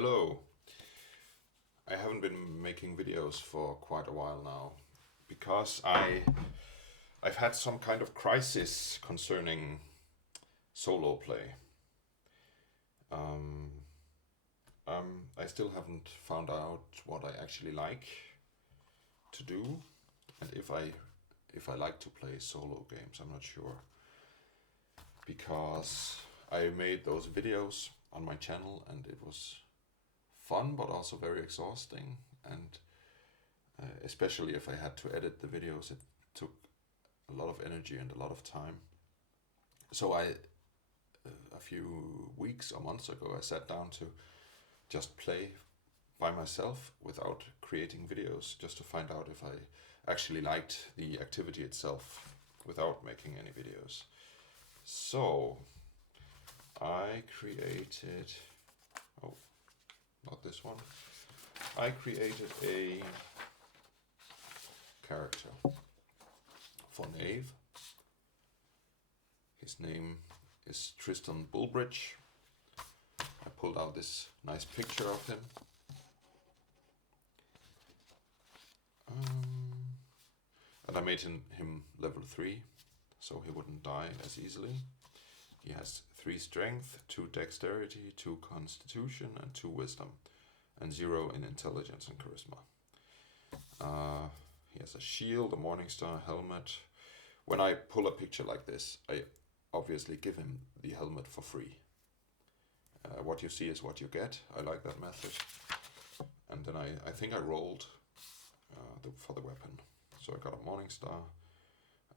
Hello. I haven't been making videos for quite a while now because I've had some kind of crisis concerning solo play. Um, I still haven't found out what I actually like to do, and if I like to play solo games. I'm not sure because I made those videos on my channel and it was fun but also very exhausting, and especially if I had to edit the videos, it took a lot of energy and a lot of time. So a few weeks or months ago, I sat down to just play by myself without creating videos, just to find out if I actually liked the activity itself without making any videos. So I created, oh, not this one. I created a character for Knave. His name is Tristan Bulbridge. I pulled out this nice picture of him. And I made him level 3, so he wouldn't die as easily. He has 3 strength, 2 dexterity, 2 constitution, and 2 wisdom, and 0 in intelligence and charisma. He has a shield, a morning star, helmet. When I pull a picture like this, I obviously give him the helmet for free. What you see is what you get. I like that method. And then I think I rolled for the weapon. So I got a morning star,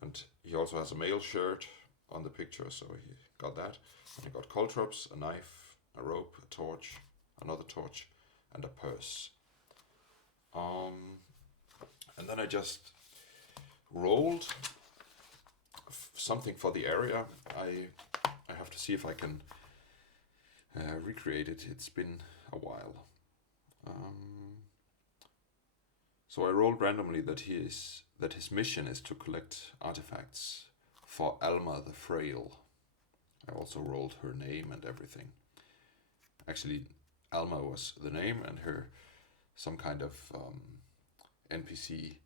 and he also has a mail shirt on the picture, so he got that. And he got caltrops, a knife, a rope, a torch, another torch, and a purse. And then I just rolled something for the area. I have to see if I can recreate it. It's been a while. So I rolled randomly that his mission is to collect artifacts for Alma the Frail. I also rolled her name and everything. Actually, Alma was the name, and her some kind of NPC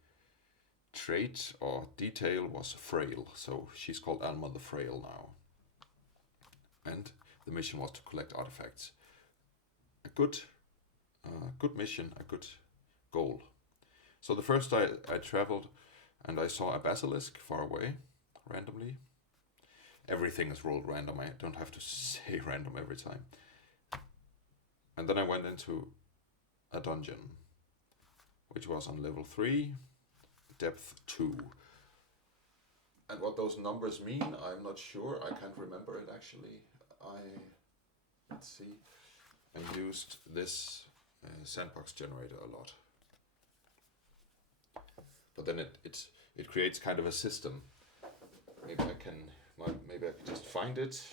trait or detail was frail, so she's called Alma the Frail now. And the mission was to collect artifacts. A good mission, a good goal. So the first I traveled and I saw a basilisk far away, randomly. Everything is rolled random, I don't have to say random every time. And then I went into a dungeon, which was on level 3, depth 2. And what those numbers mean, I'm not sure. I can't remember it actually. Let's see. I used this sandbox generator a lot. But then it creates kind of a system. Maybe I can just find it.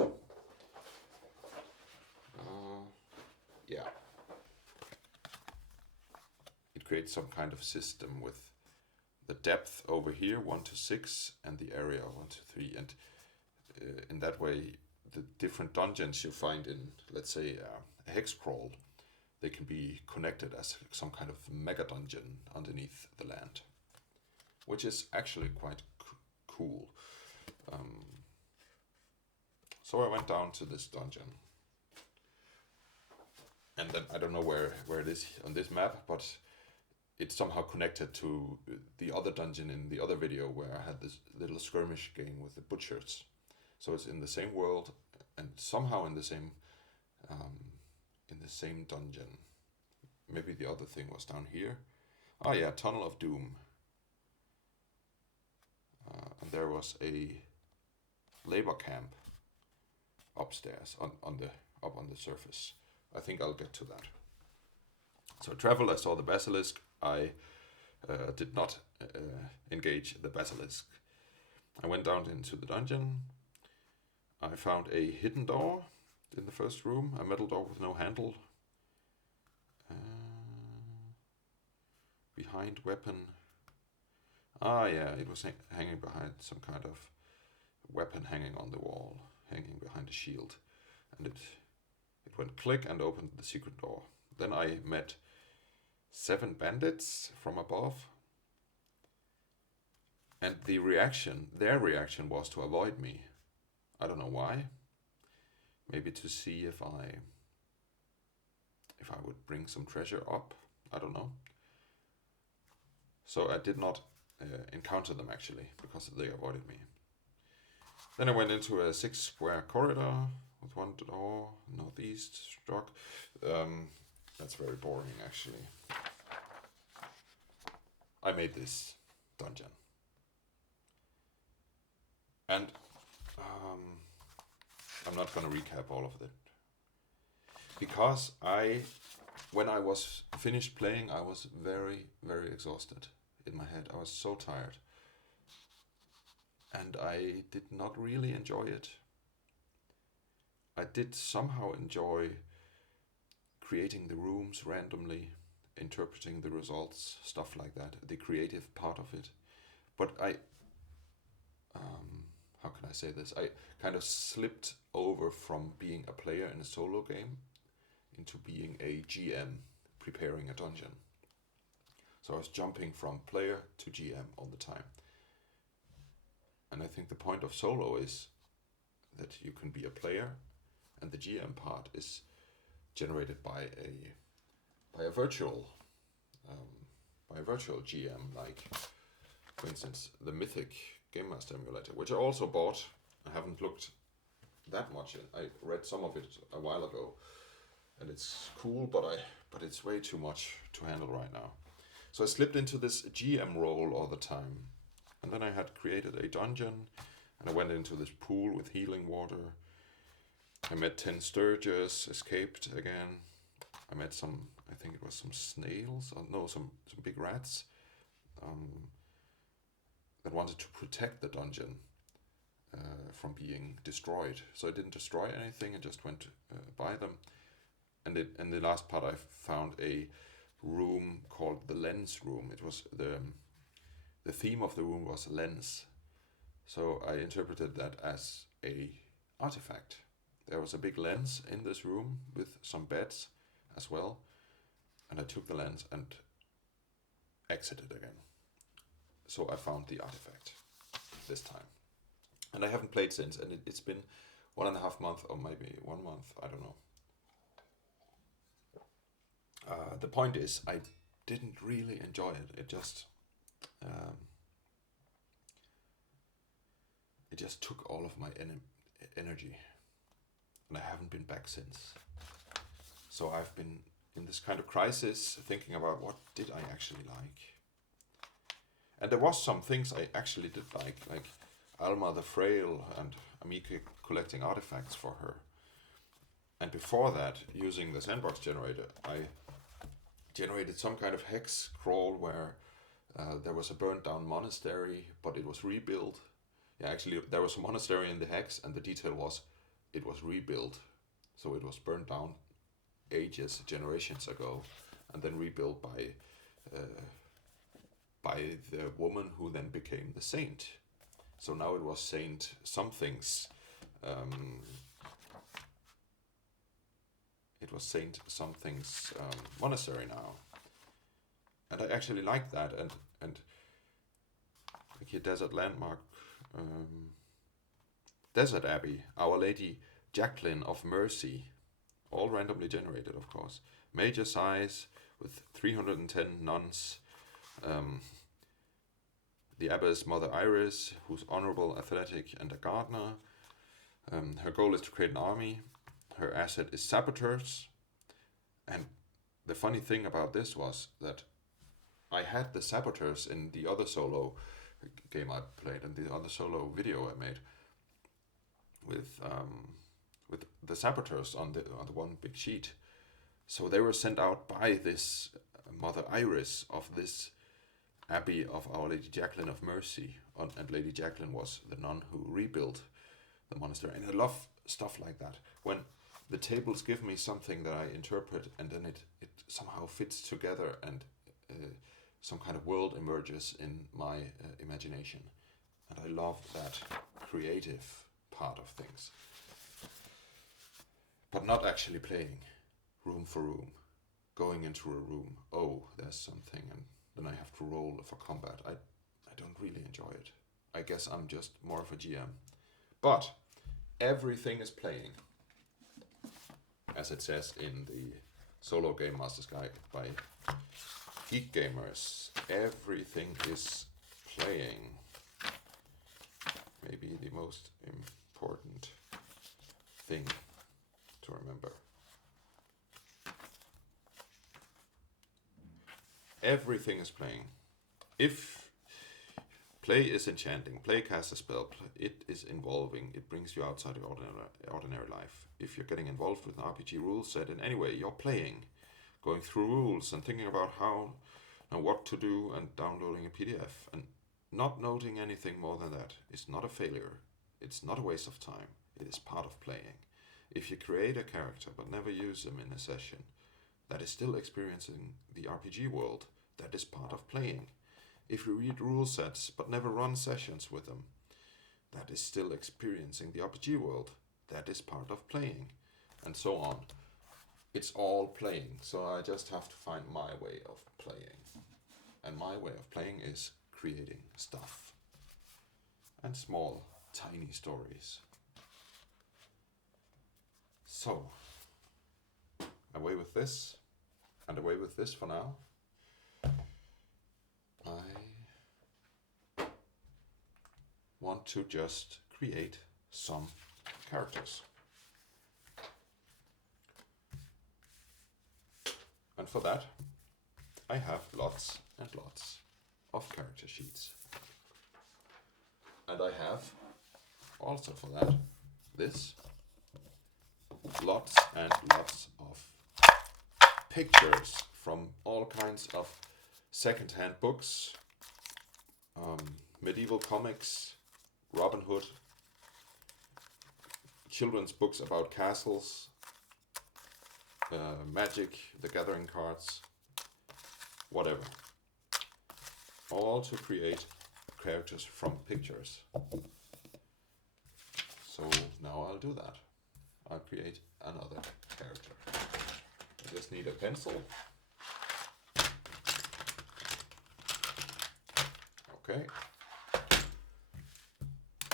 Yeah. It creates some kind of system with the depth over here, 1 to 6, and the area 1 to 3. And in that way, the different dungeons you find in, let's say, a hex crawl, they can be connected as some kind of mega dungeon underneath the land, which is actually quite cool. So I went down to this dungeon, and then I don't know where it is on this map, but it's somehow connected to the other dungeon in the other video where I had this little skirmish game with the butchers. So it's in the same world and somehow in the same dungeon. Maybe the other thing was down here. Oh yeah, Tunnel of Doom. And there was a labor camp upstairs up on the surface. I think I'll get to that. So I traveled, I saw the basilisk. I did not engage the basilisk. I went down into the dungeon. I found a hidden door in the first room, a metal door with no handle. Behind weapon. Ah yeah, it was hanging behind some kind of weapon hanging on the wall, hanging behind a shield. And it went click and opened the secret door. Then I met 7 bandits from above, and their reaction was to avoid me. I don't know why. Maybe to see if I would bring some treasure up. I don't know. So I did not encounter them actually, because they avoided me. Then I went into a 6-square corridor with one door, northeast struck. That's very boring actually. I made this dungeon. And I'm not going to recap all of it. Because when I was finished playing, I was very, very exhausted in my head. I was so tired. And I did not really enjoy it. I did somehow enjoy creating the rooms randomly, interpreting the results, stuff like that, the creative part of it. But how can I say this? I kind of slipped over from being a player in a solo game into being a GM, preparing a dungeon. So I was jumping from player to GM all the time. And I think the point of solo is that you can be a player, and the GM part is generated by a virtual GM, like for instance the Mythic Game Master Emulator, which I also bought. I haven't looked that much. I read some of it a while ago, and it's cool, but it's way too much to handle right now. So I slipped into this GM role all the time, and then I had created a dungeon, and I went into this pool with healing water. I met 10 sturges, escaped again. I met some, I think it was some snails, or no, some big rats that wanted to protect the dungeon from being destroyed. So I didn't destroy anything, I just went by them. And in the last part I found a room called the lens room. It was the theme of the room was lens. So I interpreted that as a artifact. There was a big lens in this room with some beds as well. And I took the lens and exited again. So I found the artifact this time. And I haven't played since, and it's been 1.5 months or maybe 1 month, I don't know. The point is, I didn't really enjoy it. It just took all of my energy, and I haven't been back since. So I've been in this kind of crisis, thinking about what did I actually like. And there was some things I actually did like Alma the Frail and Amika collecting artifacts for her. And before that, using the sandbox generator, I generated some kind of hex crawl where there was a burnt down monastery, but it was rebuilt. Yeah, actually there was a monastery in the hex, and the detail was it was rebuilt. So it was burnt down generations ago, and then rebuilt by the woman who then became the saint. So now it was Saint something's. It was Saint something's monastery now, and I actually liked that. And like here, Desert Landmark, Desert Abbey, Our Lady Jacqueline of Mercy, all randomly generated, of course. Major size with 310 nuns. The abbess Mother Iris, who's honorable, athletic, and a gardener. Her goal is to create an army. Her asset is saboteurs. And the funny thing about this was that I had the saboteurs in the other solo game I played, and the other solo video I made with the saboteurs on the one big sheet. So they were sent out by this Mother Iris of this Abbey of Our Lady Jacqueline of Mercy, and Lady Jacqueline was the nun who rebuilt the monastery. And I love stuff like that, when the tables give me something that I interpret, and then it somehow fits together, and some kind of world emerges in my imagination. And I love that creative part of things, but not actually playing room for room, going into a room. Oh, there's something, and then I have to roll for combat. I don't really enjoy it. I guess I'm just more of a GM. But everything is playing, as it says in the Solo Game Master's Guide by Geek Gamers. Everything is playing. Maybe the most important thing to remember. Everything is playing. If play is enchanting, play casts a spell, it is involving, it brings you outside of ordinary life. If you're getting involved with an RPG rule set in any way, you're playing, going through rules and thinking about how and what to do and downloading a PDF and not noting anything more than that is not a failure. It's not a waste of time. It is part of playing. If you create a character but never use them in a session, that is still experiencing the RPG world. That is part of playing. If you read rule sets but never run sessions with them, that is still experiencing the RPG world. That is part of playing. And so on. It's all playing. So I just have to find my way of playing. And my way of playing is creating stuff. And small, tiny stories. So, away with this. And away with this for now. I want to just create some characters. And for that, I have lots and lots of character sheets. And I have, also for that, this, lots and lots of pictures from all kinds of second-hand books, medieval comics, Robin Hood, children's books about castles, Magic, the Gathering cards, whatever. All to create characters from pictures. So now I'll do that. I'll create another character. I just need a pencil. Okay.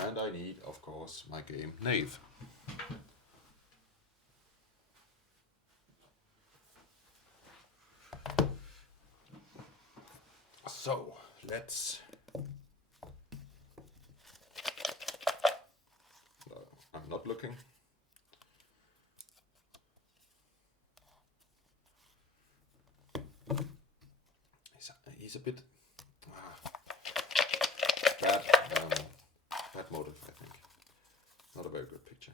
And I need, of course, my game Knave. So, let's... I'm not looking. He's a bit... bad motive, I think. Not a very good picture.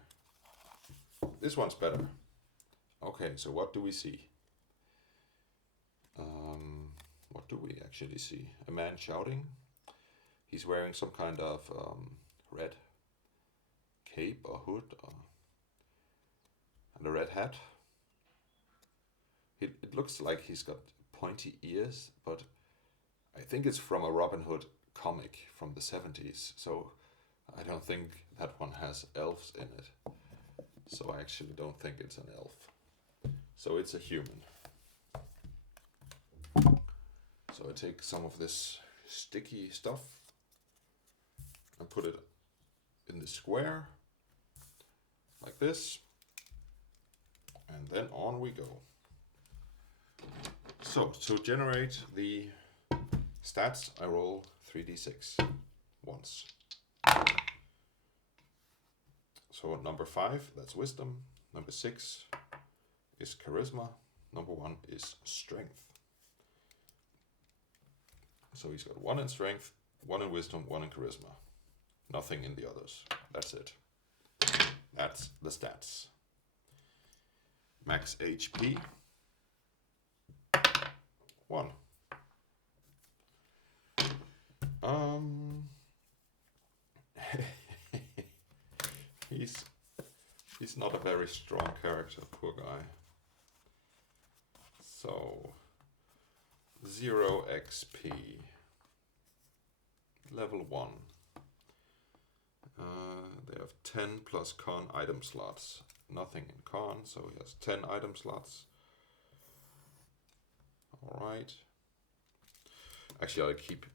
This one's better. Okay, so what do we see? What do we actually see? A man shouting. He's wearing some kind of red cape or hood and a red hat. It looks like he's got pointy ears, but I think it's from a Robin Hood comic from the 70s, so I don't think that one has elves in it. So I actually don't think it's an elf. So it's a human. So I take some of this sticky stuff and put it in the square, like this, and then on we go. So, to generate the stats, I roll 3d6 once. So number 5, that's wisdom. Number 6 is charisma. Number 1 is strength. So he's got 1 in strength, 1 in wisdom, 1 in charisma. Nothing in the others. That's it. That's the stats. Max HP. 1. He's not a very strong character, poor guy. So 0 XP. Level 1. They have 10 plus con item slots. Nothing in con, so he has 10 item slots. All right. Actually, I'll keep.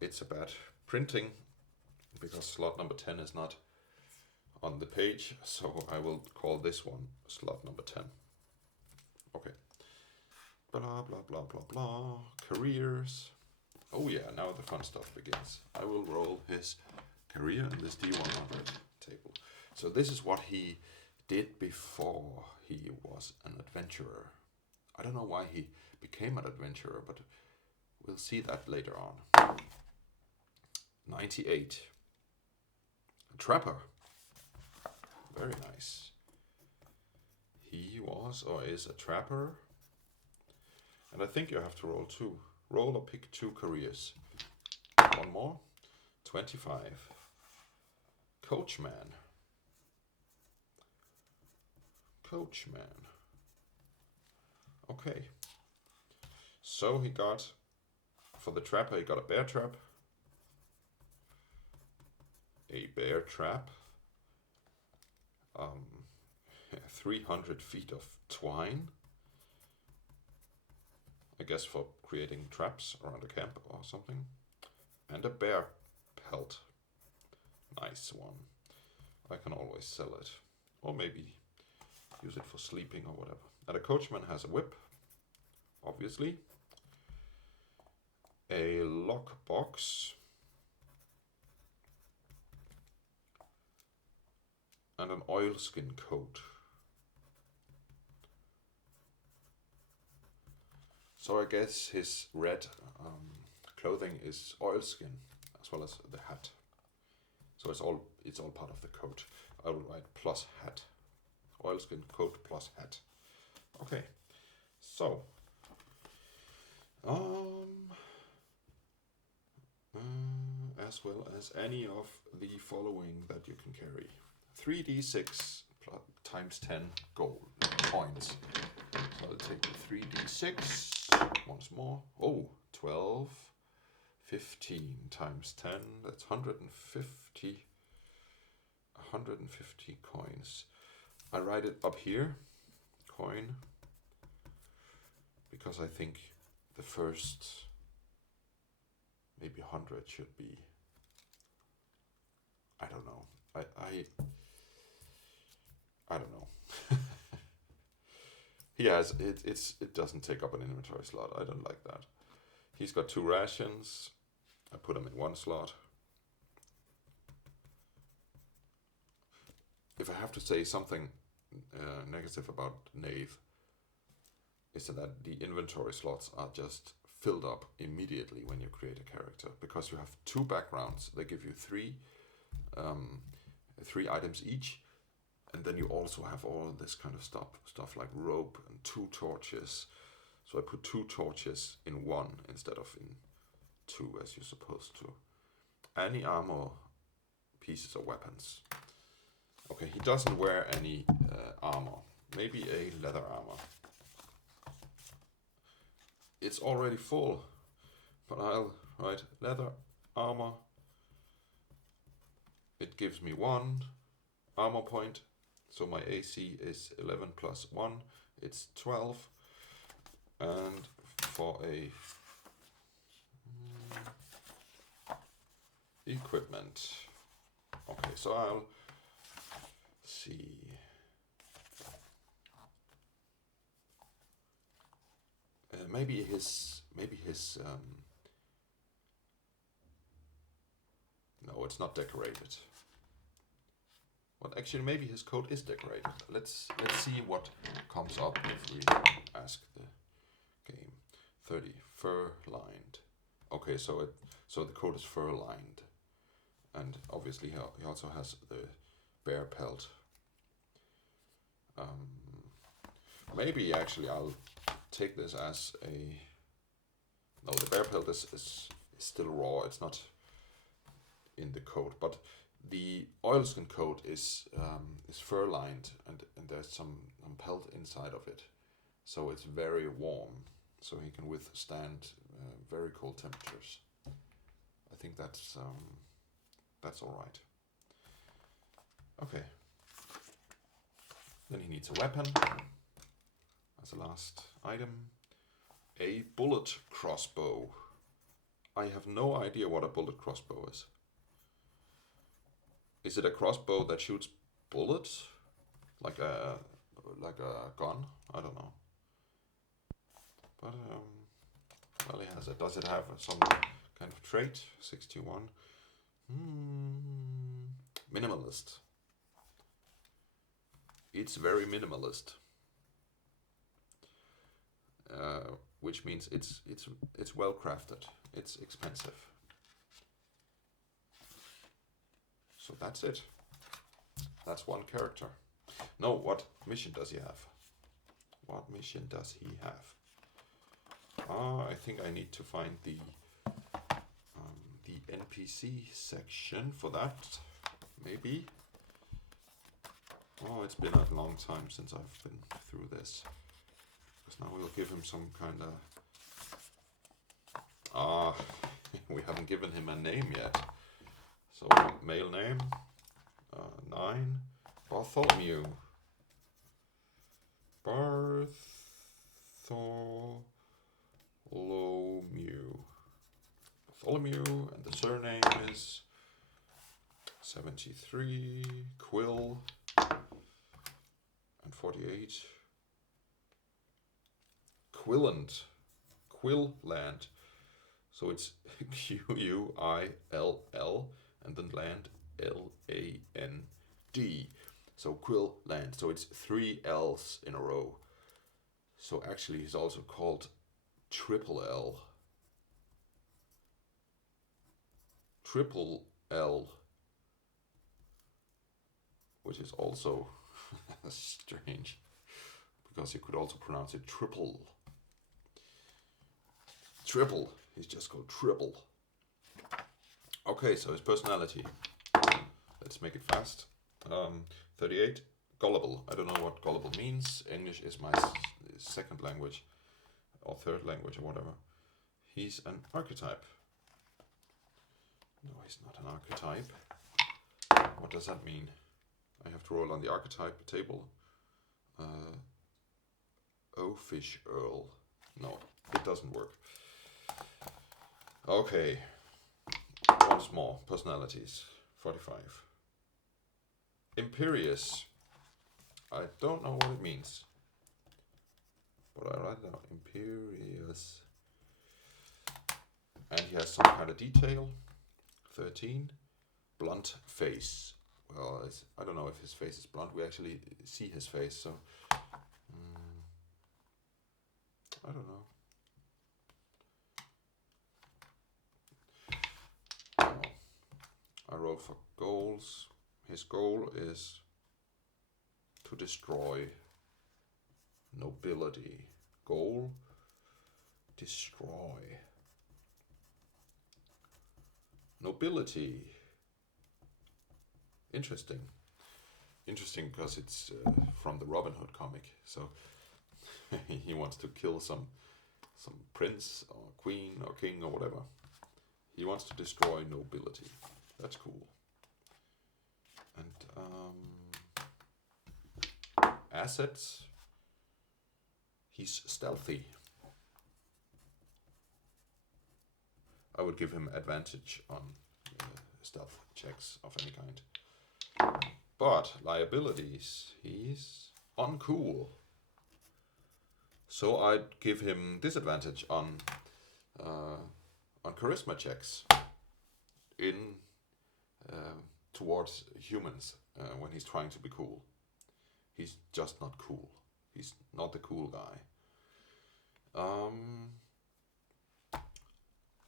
It's a bad printing because slot number 10 is not on the page, so I will call this one slot number 10. Okay. Blah, blah, blah, blah, blah. Careers. Oh yeah, now the fun stuff begins. I will roll his career in this D100 table. So this is what he did before he was an adventurer. I don't know why he became an adventurer, but we'll see that later on. 98. A trapper. Very nice. He was or is a trapper. And I think you have to roll 2. Roll or pick 2 careers. One more. 25. Coachman. Coachman. Okay. So he got, for the trapper, he got a bear trap. A bear trap. 300 feet of twine. I guess for creating traps around a camp or something. And a bear pelt. Nice one. I can always sell it. Or maybe use it for sleeping or whatever. And a coachman has a whip, obviously. A lock box. And an oilskin coat. So I guess his red clothing is oilskin, as well as the hat. So it's all part of the coat. I will write plus hat. Oilskin coat plus hat. Okay. So as well as any of the following that you can carry. 3d6 times 10 gold points. So I'll take the 3d6 once more. Oh, 12, 15 times 10. That's 150 coins. I write it up here, coin, because I think the first maybe 100 should be, I don't know. I don't know. He has it doesn't take up an inventory slot. I don't like that. He's got 2 rations. I put them in 1 slot. If I have to say something negative about Knave, is that the inventory slots are just filled up immediately when you create a character, because you have 2 backgrounds. They give you 3 items each, and then you also have all this kind of stuff like rope and 2 torches. So I put 2 torches in 1 instead of in 2 as you're supposed to. Any armor, pieces or weapons. Okay, he doesn't wear any armor. Maybe a leather armor. It's already full, but I'll write leather armor. It gives me 1 armor point, so my AC is 11 plus 1, it's 12. And for a equipment, okay, so I'll see. Maybe his no, it's not decorated. Well, actually, maybe his coat is decorated. Let's see what comes up if we ask the game. 30 fur lined. Okay, so the coat is fur lined, and obviously he also has the bear pelt. Maybe actually I'll take this as a. No, the bear pelt is still raw. It's not in the coat, but the oilskin coat is fur lined, and there's some pelt inside of it, so it's very warm, so he can withstand very cold temperatures. I think that's all right. Okay. Then he needs a weapon as a last item. A bullet crossbow. I have no idea what a bullet crossbow is. Is it a crossbow that shoots bullets? Like a gun? I don't know. But, well, he has it. Does it have some kind of trait? 61. Minimalist. It's very minimalist. Which means it's well crafted. It's expensive. So that's it. That's one character. No, what mission does he have? What mission does he have? I think I need to find the NPC section for that. Maybe. Oh, it's been a long time since I've been through this. Because now we'll give him some kind of... we haven't given him a name yet. So, male name, 9, Bartholomew. Bartholomew, and the surname is 73, Quill, and 48. Quilland. So it's Q-U-I-L-L and then land L-A-N-D. So Quilland. So it's 3 L's in a row. So actually he's also called Triple L. Triple L. Which is also strange. Because you could also pronounce it triple. Triple. He's just called Triple. Okay, so his personality. Let's make it fast. 38. Gullible. I don't know what gullible means. English is my second language. Or third language or whatever. He's an archetype. No, he's not an archetype. What does that mean? I have to roll on the archetype table. Oafish Earl. No, it doesn't work. Okay. Once more. Personalities. 45. Imperious. I don't know what it means. But I write it down. Imperious. And he has some kind of detail. 13. Blunt face. Well, I don't know if his face is blunt. We actually see his face, so... I don't know. I wrote for goals. His goal is to destroy nobility. Goal, destroy nobility. Interesting. Interesting because it's from the Robin Hood comic. So he wants to kill some prince or queen or king or whatever. He wants to destroy nobility. That's cool. And assets. He's stealthy. I would give him advantage on stealth checks of any kind. But liabilities, he's uncool. So I'd give him disadvantage on charisma checks in towards humans when he's trying to be cool. He's just not cool. He's not the cool guy.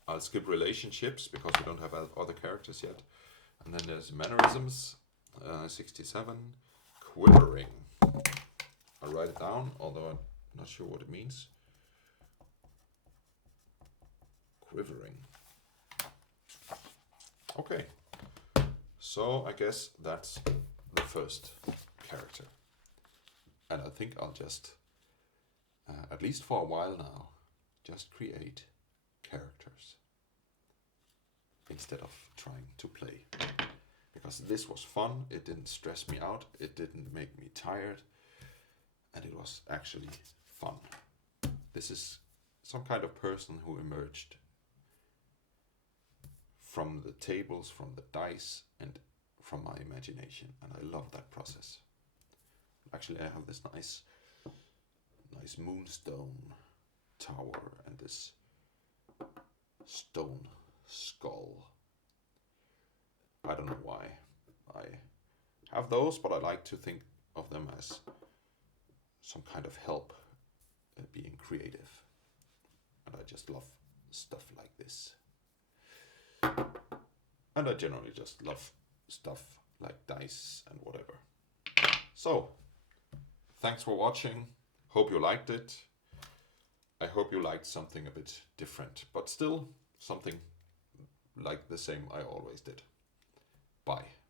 I'll skip relationships because we don't have other characters yet. And then there's mannerisms. 67. Quivering. I'll write it down, although I'm not sure what it means. Quivering. Okay. So I guess that's the first character. And I think I'll just, at least for a while now, just create characters instead of trying to play. Because this was fun, it didn't stress me out, it didn't make me tired, and it was actually fun. This is some kind of person who emerged from the tables, from the dice, and from my imagination, and I love that process. Actually, I have this nice moonstone tower and this stone skull. I don't know why I have those, but I like to think of them as some kind of help being creative. And I just love stuff like this. And I generally just love stuff like dice and whatever. So, thanks for watching. Hope you liked it. I hope you liked something a bit different, but still something like the same I always did. Bye.